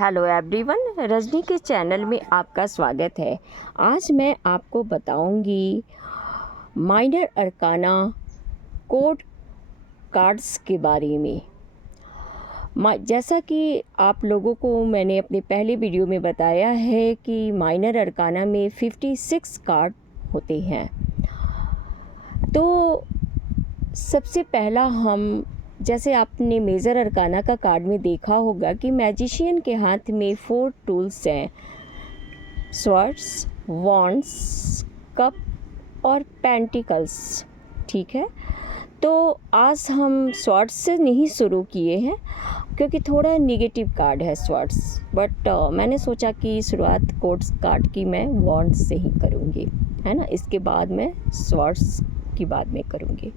Hello everyone, Rajni के channel में आपका स्वागत है। आज मैं आपको बताऊंगी माइनर अरकाना कोड कार्ड्स के बारे में। जैसा कि आप लोगों को मैंने अपने पहले वीडियो में बताया है कि माइनर अरकाना में 56 कार्ड होते हैं। तो सबसे पहला हम, जैसे आपने मेजर अरकाना का कार्ड में देखा होगा कि मैजिशियन के हाथ में 4 टूल्स हैं, स्वॉर्ड्स, वॉन्ड्स, कप और पेंटिकल्स। ठीक है, तो आज हम स्वॉर्ड्स से नहीं शुरू किए हैं क्योंकि थोड़ा नेगेटिव कार्ड है स्वॉर्ड्स, बट मैंने सोचा कि शुरुआत कोड्स कार्ड की मैं वॉन्ड्स से ही करूँगी, है ना। इसके बाद मैं स्वॉर्ड्स की बाद में करूँगी।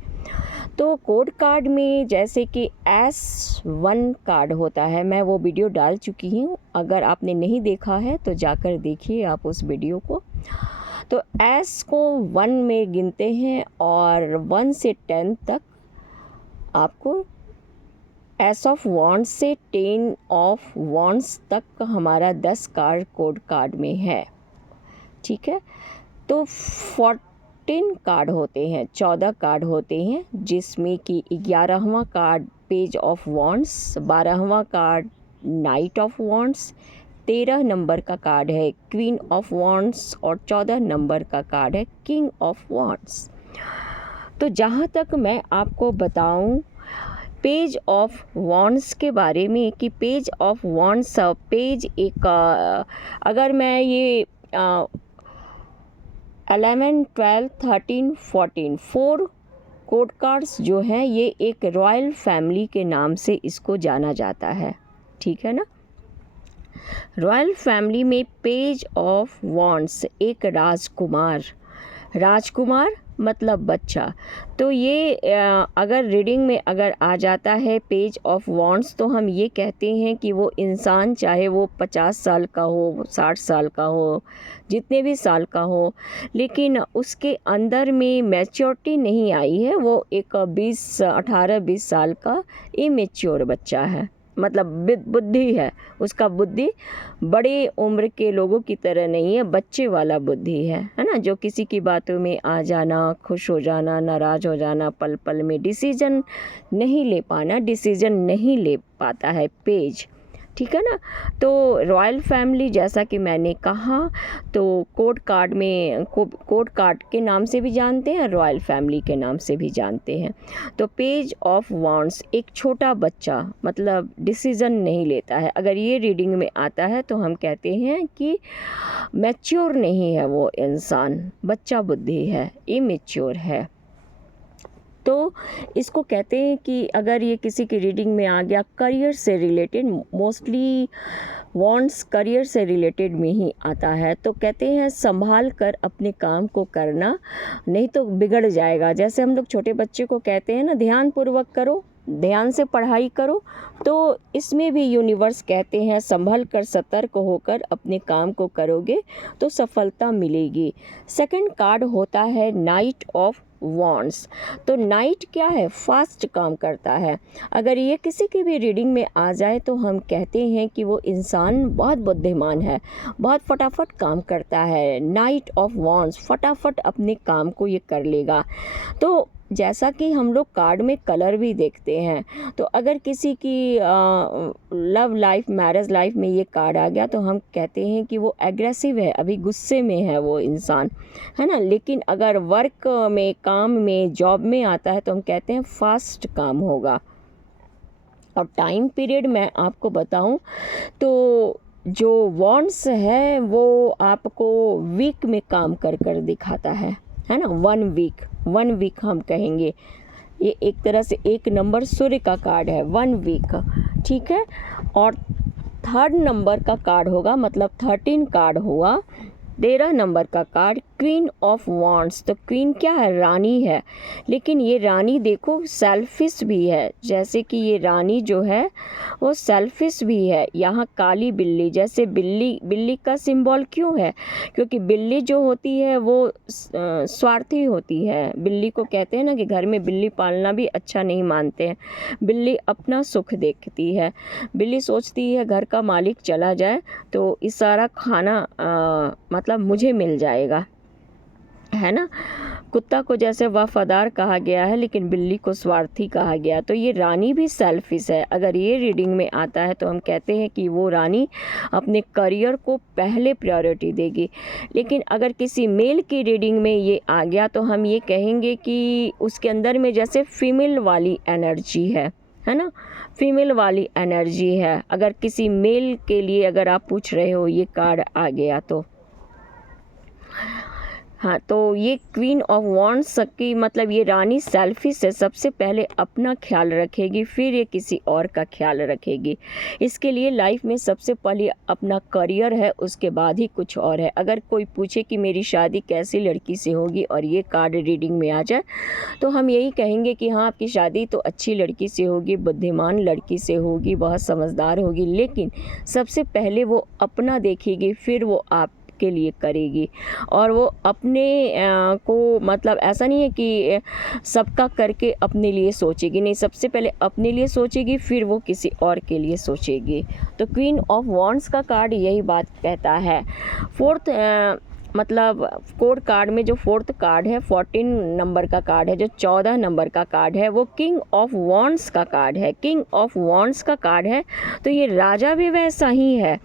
तो कोड कार्ड में जैसे कि S1 कार्ड होता है, मैं वो वीडियो डाल चुकी हूँ। अगर आपने नहीं देखा है तो जाकर देखिए आप उस वीडियो को। तो S को 1 में गिनते हैं और 1 से 10 तक आपको एस ऑफ वॉन्ड्स से 10 ऑफ वॉन्ड्स तक हमारा 10 कार्ड कोड कार्ड में है। ठीक है, तो 14 कार्ड होते हैं, 14 कार्ड होते हैं, जिसमें कि 11वां कार्ड पेज ऑफ वॉन्ड्स, 12वां card knight of wands, 13 number का कार्ड है क्वीन ऑफ वॉन्ड्स और 14 नंबर का कार्ड है किंग ऑफ वॉन्ड्स। तो जहाँ तक मैं आपको बताऊँ पेज ऑफ वॉन्ड्स के बारे में कि पेज ऑफ वॉन्ड्स पेज एक, अगर मैं ये 11, 12, 13, 14 4 कोड कार्ड्स जो हैं, ये एक रॉयल फैमिली के नाम से इसको जाना जाता है। ठीक है ना। रॉयल फैमिली में पेज ऑफ वॉन्ड्स एक राजकुमार मतलब बच्चा। तो ये अगर रीडिंग में अगर आ जाता है पेज ऑफ वॉन्ड्स, तो हम ये कहते हैं कि वो इंसान, चाहे वो 50 साल का हो, 60 साल का हो, जितने भी साल का हो, लेकिन उसके अंदर में मैच्योरिटी नहीं आई है, वो एक 18-20 साल का इमेच्योर बच्चा है, मतलब बुद्धि है उसका, बुद्धि बड़े उम्र के लोगों की तरह नहीं है, बच्चे वाला बुद्धि है ना। जो किसी की बातों में आ जाना, खुश हो जाना, नाराज़ हो जाना, पल पल में डिसीजन नहीं ले पाता है पेज। ठीक है ना। तो रॉयल फैमिली, जैसा कि मैंने कहा, तो कोड कार्ड के नाम से भी जानते हैं, रॉयल फैमिली के नाम से भी जानते हैं। तो पेज ऑफ वॉन्ड्स एक छोटा बच्चा, मतलब डिसीज़न नहीं लेता है। अगर ये रीडिंग में आता है तो हम कहते हैं कि मैच्योर नहीं है वो इंसान, बच्चा बुद्धि है, इमेच्योर है। तो इसको कहते हैं कि अगर ये किसी की रीडिंग में आ गया करियर से रिलेटेड, मोस्टली वॉन्ड्स करियर से रिलेटेड में ही आता है, तो कहते हैं संभाल कर अपने काम को करना, नहीं तो बिगड़ जाएगा। जैसे हम लोग छोटे बच्चे को कहते हैं ना, ध्यानपूर्वक करो, ध्यान से पढ़ाई करो, तो इसमें भी यूनिवर्स कहते हैं संभल कर, सतर्क होकर अपने काम को करोगे तो सफलता मिलेगी। सेकंड कार्ड होता है नाइट ऑफ वॉन्ड्स। तो नाइट क्या है, फास्ट काम करता है। अगर ये किसी की भी रीडिंग में आ जाए तो हम कहते हैं कि वो इंसान बहुत बुद्धिमान है, बहुत फटाफट काम करता है। नाइट ऑफ वॉन्ड्स, फटाफट अपने काम को ये कर लेगा। तो जैसा कि हम लोग कार्ड में कलर भी देखते हैं, तो अगर किसी की लव लाइफ, मैरिज लाइफ में ये कार्ड आ गया तो हम कहते हैं कि वो एग्रेसिव है, अभी गुस्से में है वो इंसान, है ना। लेकिन अगर वर्क में, काम में, जॉब में आता है तो हम कहते हैं फास्ट काम होगा। और टाइम पीरियड मैं आपको बताऊं तो जो वॉन्ड्स है वो आपको वीक में काम कर दिखाता है ना। 1 वीक हम कहेंगे, ये एक तरह से एक नंबर सूर्य का कार्ड है, 1 वीक। ठीक है, और 3rd नंबर का कार्ड होगा, मतलब 13 कार्ड हुआ, 13 नंबर का कार्ड क्वीन ऑफ वॉन्ड्स, तो क्वीन क्या है, रानी है, लेकिन ये रानी देखो सेल्फिश भी है, जैसे कि ये रानी जो है वो सेल्फिश भी है। यहाँ काली बिल्ली, जैसे बिल्ली का सिंबल क्यों है, क्योंकि बिल्ली जो होती है वो स्वार्थी होती है। बिल्ली को कहते हैं ना कि घर में बिल्ली पालना भी अच्छा नहीं मानते हैं, बिल्ली अपना सुख देखती है। बिल्ली सोचती है घर का मालिक चला जाए तो इस सारा खाना मतलब मुझे मिल जाएगा, है ना। कुत्ता को जैसे वफादार कहा गया है, लेकिन बिल्ली को स्वार्थी कहा गया। तो ये रानी भी सेल्फिश है। अगर ये रीडिंग में आता है तो हम कहते हैं कि वो रानी अपने करियर को पहले प्रायोरिटी देगी। लेकिन अगर किसी मेल की रीडिंग में ये आ गया तो हम ये कहेंगे कि उसके अंदर में जैसे फीमेल वाली एनर्जी है ना, फीमेल वाली एनर्जी है। अगर किसी मेल के लिए अगर आप पूछ रहे हो, ये कार्ड आ गया तो हाँ, तो ये क्वीन ऑफ वॉन्ड्स की मतलब ये रानी सेल्फिश है, सबसे पहले अपना ख्याल रखेगी, फिर ये किसी और का ख्याल रखेगी। इसके लिए लाइफ में सबसे पहले अपना करियर है, उसके बाद ही कुछ और है। अगर कोई पूछे कि मेरी शादी कैसी लड़की से होगी और ये कार्ड रीडिंग में आ जाए तो हम यही कहेंगे कि हाँ, आपकी शादी तो अच्छी लड़की से होगी, बुद्धिमान लड़की से होगी, बहुत समझदार होगी, लेकिन सबसे पहले वो अपना देखेगी, फिर वो आप के लिए करेगी। और वो अपने को मतलब ऐसा नहीं है कि सबका करके अपने लिए सोचेगी, नहीं, सबसे पहले अपने लिए सोचेगी, फिर वो किसी और के लिए सोचेगी। तो क्वीन ऑफ वॉन्ड्स का कार्ड यही बात कहता है। फोर्थ मतलब कोड कार्ड में जो फोर्थ कार्ड है 14 नंबर का कार्ड है, जो 14 नंबर का कार्ड है, वो किंग ऑफ वॉन्ड्स का कार्ड है। किंग ऑफ वॉन्ड्स का कार्ड है तो ये राजा भी वैसा ही है।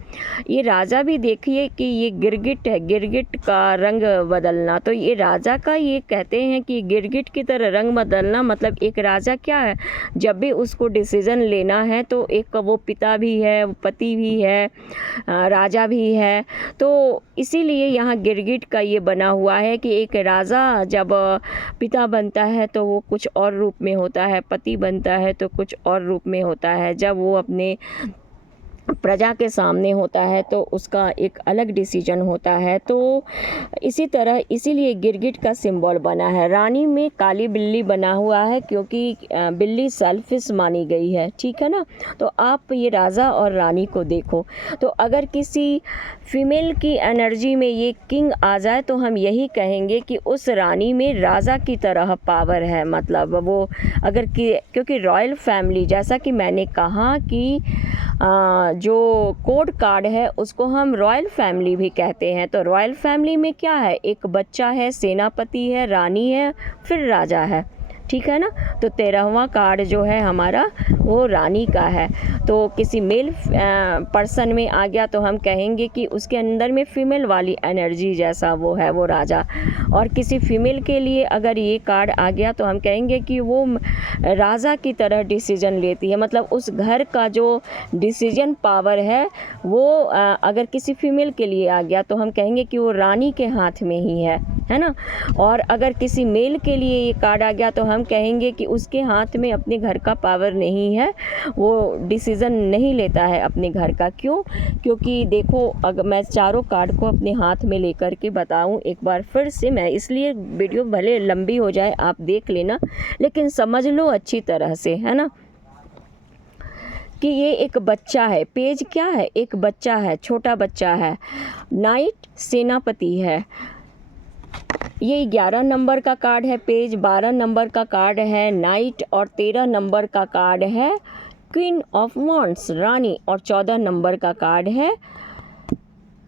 ये राजा भी देखिए कि ये गिरगिट है, गिरगिट का रंग बदलना, तो ये राजा का ये कहते हैं कि गिरगिट की तरह रंग बदलना। मतलब एक राजा क्या है, जब भी उसको डिसीज़न लेना है तो एक वो पिता भी है, पति भी है, राजा भी है। तो इसीलिए यहाँ गिरगिट का ये बना हुआ है कि एक राजा जब पिता बनता है तो वो कुछ और रूप में होता है, पति बनता है तो कुछ और रूप में होता है, जब वो अपने प्रजा के सामने होता है तो उसका एक अलग डिसीजन होता है। तो इसी तरह इसीलिए गिरगिट का सिंबल बना है। रानी में काली बिल्ली बना हुआ है क्योंकि बिल्ली सेल्फिश मानी गई है, ठीक है ना। तो आप ये राजा और रानी को देखो, तो अगर किसी फीमेल की एनर्जी में ये किंग आ जाए तो हम यही कहेंगे कि उस रानी में राजा की तरह पावर है। मतलब वो अगर क्योंकि रॉयल फैमिली, जैसा कि मैंने कहा कि जो कोड कार्ड है उसको हम रॉयल फैमिली भी कहते हैं। तो रॉयल फैमिली में क्या है, एक बच्चा है, सेनापति है, रानी है, फिर राजा है, ठीक है ना। तो 13वां कार्ड जो है हमारा वो रानी का है। तो किसी मेल पर्सन में आ गया तो हम कहेंगे कि उसके अंदर में फीमेल वाली एनर्जी जैसा वो है, वो राजा। और किसी फीमेल के लिए अगर ये कार्ड आ गया तो हम कहेंगे कि वो राजा की तरह डिसीजन लेती है। मतलब उस घर का जो डिसीजन पावर है वो अगर किसी फीमेल के लिए आ गया तो हम कहेंगे कि वो रानी के हाथ में ही है ना। और अगर किसी मेल के लिए ये कार्ड आ गया तो हम कहेंगे कि उसके हाथ में अपने घर का पावर नहीं है, वो डिसीज़न नहीं लेता है अपने घर का। क्यों? क्योंकि देखो, अगर मैं चारों कार्ड को अपने हाथ में लेकर के बताऊं एक बार फिर से, मैं इसलिए वीडियो भले लंबी हो जाए आप देख लेना, लेकिन समझ लो अच्छी तरह से, है ना, कि ये एक बच्चा है। पेज क्या है, एक बच्चा है, छोटा बच्चा है। नाइट सेनापति है। ये 11 नंबर का कार्ड है, पेज 12 नंबर का कार्ड है नाइट, और 13 नंबर का कार्ड है क्वीन ऑफ वॉन्ड्स रानी, और 14 नंबर का कार्ड है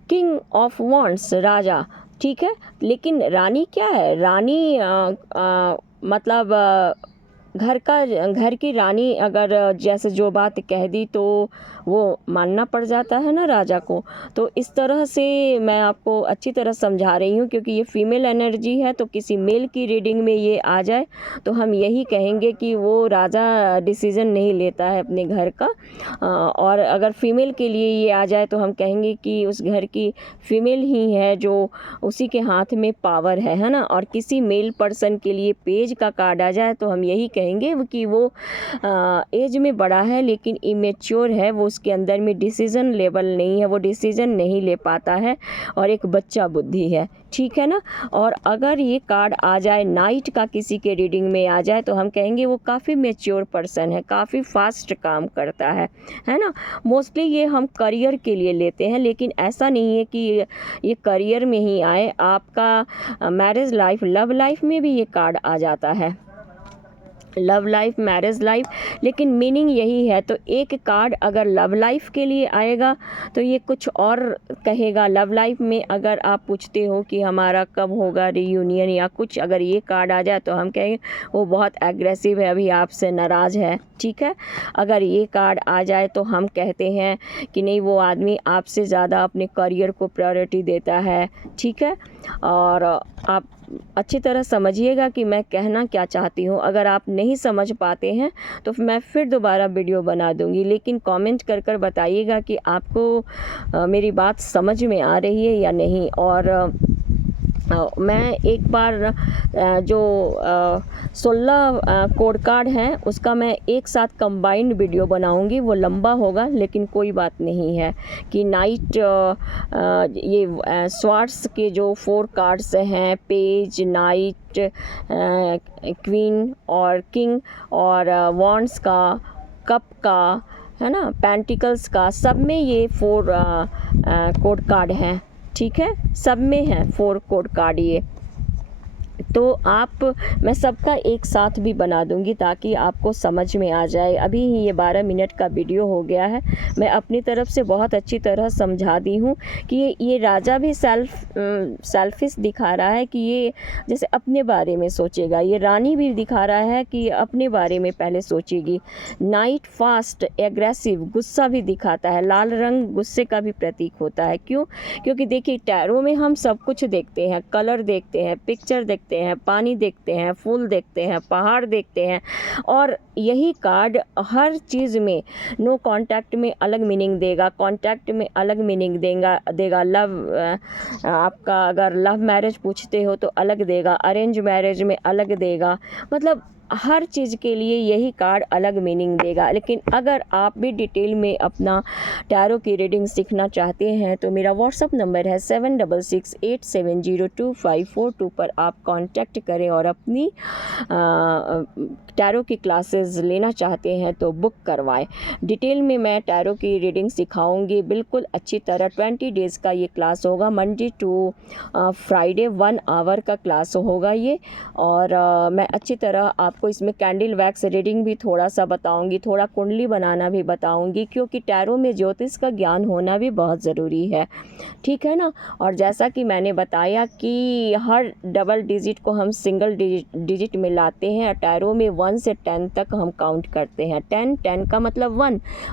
किंग ऑफ वॉन्ड्स राजा, ठीक है। लेकिन रानी क्या है, रानी मतलब घर की रानी अगर जैसे जो बात कह दी तो वो मानना पड़ जाता है ना राजा को। तो इस तरह से मैं आपको अच्छी तरह समझा रही हूँ, क्योंकि ये फीमेल एनर्जी है। तो किसी मेल की रीडिंग में ये आ जाए तो हम यही कहेंगे कि वो राजा डिसीज़न नहीं लेता है अपने घर का, और अगर फीमेल के लिए ये आ जाए तो हम कहेंगे कि उस घर की फीमेल ही है जो उसी के हाथ में पावर है ना। और किसी मेल पर्सन के लिए पेज का कार्ड आ जाए तो हम यही कहेंगे कि वो एज में बड़ा है लेकिन इमेच्योर है, वो उसके अंदर में डिसीज़न लेवल नहीं है, वो डिसीज़न नहीं ले पाता है और एक बच्चा बुद्धि है, ठीक है ना। और अगर ये कार्ड आ जाए नाइट का किसी के रीडिंग में आ जाए तो हम कहेंगे वो काफ़ी मैच्योर पर्सन है, काफ़ी फास्ट काम करता है ना। मोस्टली ये हम करियर के लिए लेते हैं, लेकिन ऐसा नहीं है कि ये करियर में ही आए, आपका मैरिज लाइफ, लव लाइफ में भी ये कार्ड आ जाता है, लव लाइफ, मैरिज लाइफ, लेकिन मीनिंग यही है। तो एक कार्ड अगर लव लाइफ के लिए आएगा तो ये कुछ और कहेगा। लव लाइफ में अगर आप पूछते हो कि हमारा कब होगा रीयूनियन या कुछ, अगर ये कार्ड आ जाए तो हम कहेंगे वो बहुत एग्रेसिव है, अभी आपसे नाराज़ है, ठीक है। अगर ये कार्ड आ जाए तो हम कहते हैं कि नहीं, वो आदमी आपसे ज़्यादा अपने करियर को प्रायोरिटी देता है, ठीक है। और आप अच्छी तरह समझिएगा कि मैं कहना क्या चाहती हूँ। अगर आप नहीं समझ पाते हैं तो मैं फिर दोबारा वीडियो बना दूँगी, लेकिन कमेंट कर बताइएगा कि आपको मेरी बात समझ में आ रही है या नहीं। और मैं एक बार जो 16 कोड कार्ड हैं उसका मैं एक साथ कंबाइंड वीडियो बनाऊंगी, वो लंबा होगा लेकिन कोई बात नहीं है। कि नाइट ये स्वार्ड्स के जो 4 कार्ड्स हैं, पेज, नाइट, क्वीन और किंग, और वॉन्ड्स का, कप का, है ना, पेंटिकल्स का, सब में ये 4 कोड कार्ड हैं, ठीक है। सब में है 4 कोड कार्ड ये। तो मैं सबका एक साथ भी बना दूंगी ताकि आपको समझ में आ जाए। अभी ही ये 12 मिनट का वीडियो हो गया है, मैं अपनी तरफ से बहुत अच्छी तरह समझा दी हूँ कि ये राजा भी सेल्फिश दिखा रहा है कि ये जैसे अपने बारे में सोचेगा, ये रानी भी दिखा रहा है कि अपने बारे में पहले सोचेगी। नाइट फास्ट, एग्रेसिव, गुस्सा भी दिखाता है, लाल रंग गुस्से का भी प्रतीक होता है। क्यों? क्योंकि देखिए टैरो में हम सब कुछ देखते हैं, कलर देखते हैं, पिक्चर देखते हैं, पानी देखते हैं, फूल देखते हैं, पहाड़ देखते हैं, और यही कार्ड हर चीज़ में नो कांटेक्ट में अलग मीनिंग देगा, कांटेक्ट में अलग मीनिंग देगा। लव, आपका अगर लव मैरिज पूछते हो तो अलग देगा, अरेंज मैरिज में अलग देगा, मतलब हर चीज़ के लिए यही कार्ड अलग मीनिंग देगा। लेकिन अगर आप भी डिटेल में अपना टैरो की रीडिंग सीखना चाहते हैं तो मेरा व्हाट्सअप नंबर है 7668702542 पर आप कांटेक्ट करें, और अपनी टैरो की क्लासेस लेना चाहते हैं तो बुक करवाएं। डिटेल में मैं टैरो की रीडिंग सिखाऊंगी बिल्कुल अच्छी तरह। 20 डेज़ का ये क्लास होगा, मंडे टू फ्राइडे 1 आवर का क्लास होगा ये। और मैं अच्छी तरह आपको इसमें कैंडल वैक्स रीडिंग भी थोड़ा सा बताऊंगी, थोड़ा कुंडली बनाना भी बताऊंगी, क्योंकि टैरो में ज्योतिष का ज्ञान होना भी बहुत ज़रूरी है, ठीक है ना। और जैसा कि मैंने बताया कि हर डबल डिजिट को हम सिंगल डिजिट में लाते हैं। टैरो में 1 से 10 तक हम काउंट करते हैं। 10 का मतलब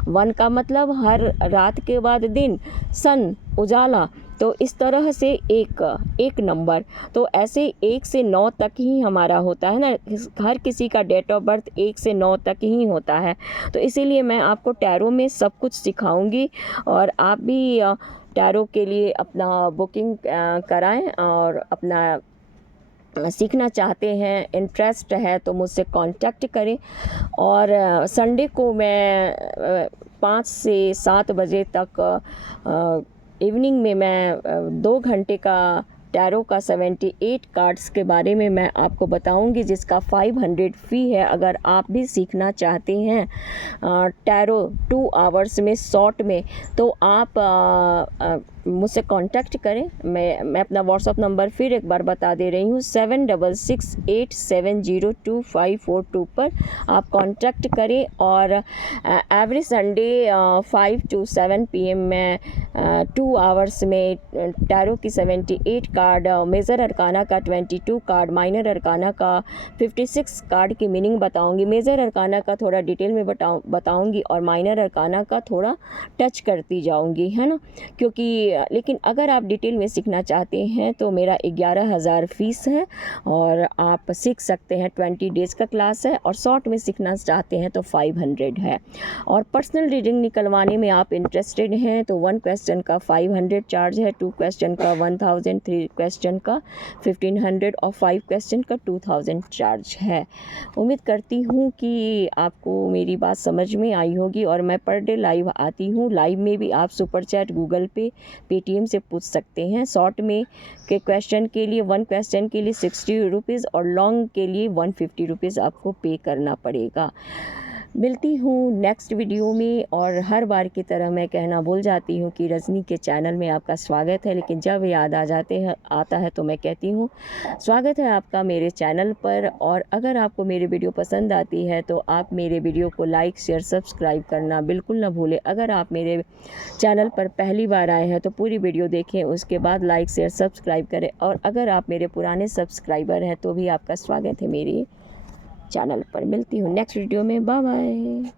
1 का मतलब हर रात के बाद दिन, सन, उजाला। तो इस तरह से एक नंबर, तो ऐसे 1 से 9 तक ही हमारा होता है ना, हर किसी का डेट ऑफ बर्थ 1 से 9 तक ही होता है। तो इसीलिए मैं आपको टैरो में सब कुछ सिखाऊंगी, और आप भी टैरो के लिए अपना बुकिंग कराएं, और अपना सीखना चाहते हैं, इंटरेस्ट है तो मुझसे कांटेक्ट करें। और संडे को मैं 5 से 7 बजे तक इवनिंग में मैं 2 घंटे का टैरो का 78 कार्ड्स के बारे में मैं आपको बताऊंगी, जिसका 500 फ़ी है। अगर आप भी सीखना चाहते हैं टैरो 2 आवर्स में शॉर्ट में, तो आप मुझसे कांटेक्ट करें। मैं अपना व्हाट्सअप नंबर फिर एक बार बता दे रही हूँ, 7668702542 पर आप कांटेक्ट करें। और एवरी संडे 5 to 7 PM में 2 आवर्स में टैरो की 78 कार्ड, मेजर अरकाना का 22 कार्ड, माइनर अरकाना का 56 कार्ड की मीनिंग बताऊंगी। मेजर अरकाना का थोड़ा डिटेल में बताऊंगी, और माइनर अरकाना का थोड़ा टच करती जाऊंगी, है ना। क्योंकि लेकिन अगर आप डिटेल में सीखना चाहते हैं तो मेरा 11,000 फ़ीस है, और आप सीख सकते हैं। 20 डेज़ का क्लास है, और शॉर्ट में सीखना चाहते हैं तो 500 है। और पर्सनल रीडिंग निकलवाने में आप इंटरेस्टेड हैं तो 1 क्वेश्चन का 500 चार्ज है, 2 क्वेश्चन का 1000, 3 क्वेश्चन का 1500 और 5 क्वेश्चन का 2000 चार्ज है। उम्मीद करती हूँ कि आपको मेरी बात समझ में आई होगी। और मैं पर डे लाइव आती हूँ। लाइव में भी आप सुपर चैट, गूगल पे, पेटीएम से पूछ सकते हैं। शॉर्ट में के क्वेश्चन के लिए 1 क्वेश्चन के लिए 60 रुपीज़ और लॉन्ग के लिए 150 रुपीज़ आपको पे करना पड़ेगा। मिलती हूँ नेक्स्ट वीडियो में। और हर बार की तरह मैं कहना भूल जाती हूँ कि रजनी के चैनल में आपका स्वागत है, लेकिन जब याद आता है तो मैं कहती हूँ स्वागत है आपका मेरे चैनल पर। और अगर आपको मेरी वीडियो पसंद आती है तो आप मेरे वीडियो को लाइक, शेयर, सब्सक्राइब करना बिल्कुल ना भूलें। अगर आप मेरे चैनल पर पहली बार आए हैं तो पूरी वीडियो देखें, उसके बाद लाइक, शेयर, सब्सक्राइब करें। और अगर आप मेरे पुराने सब्सक्राइबर हैं तो भी आपका स्वागत है मेरे चैनल पर। मिलती हूँ नेक्स्ट वीडियो में। Bye bye.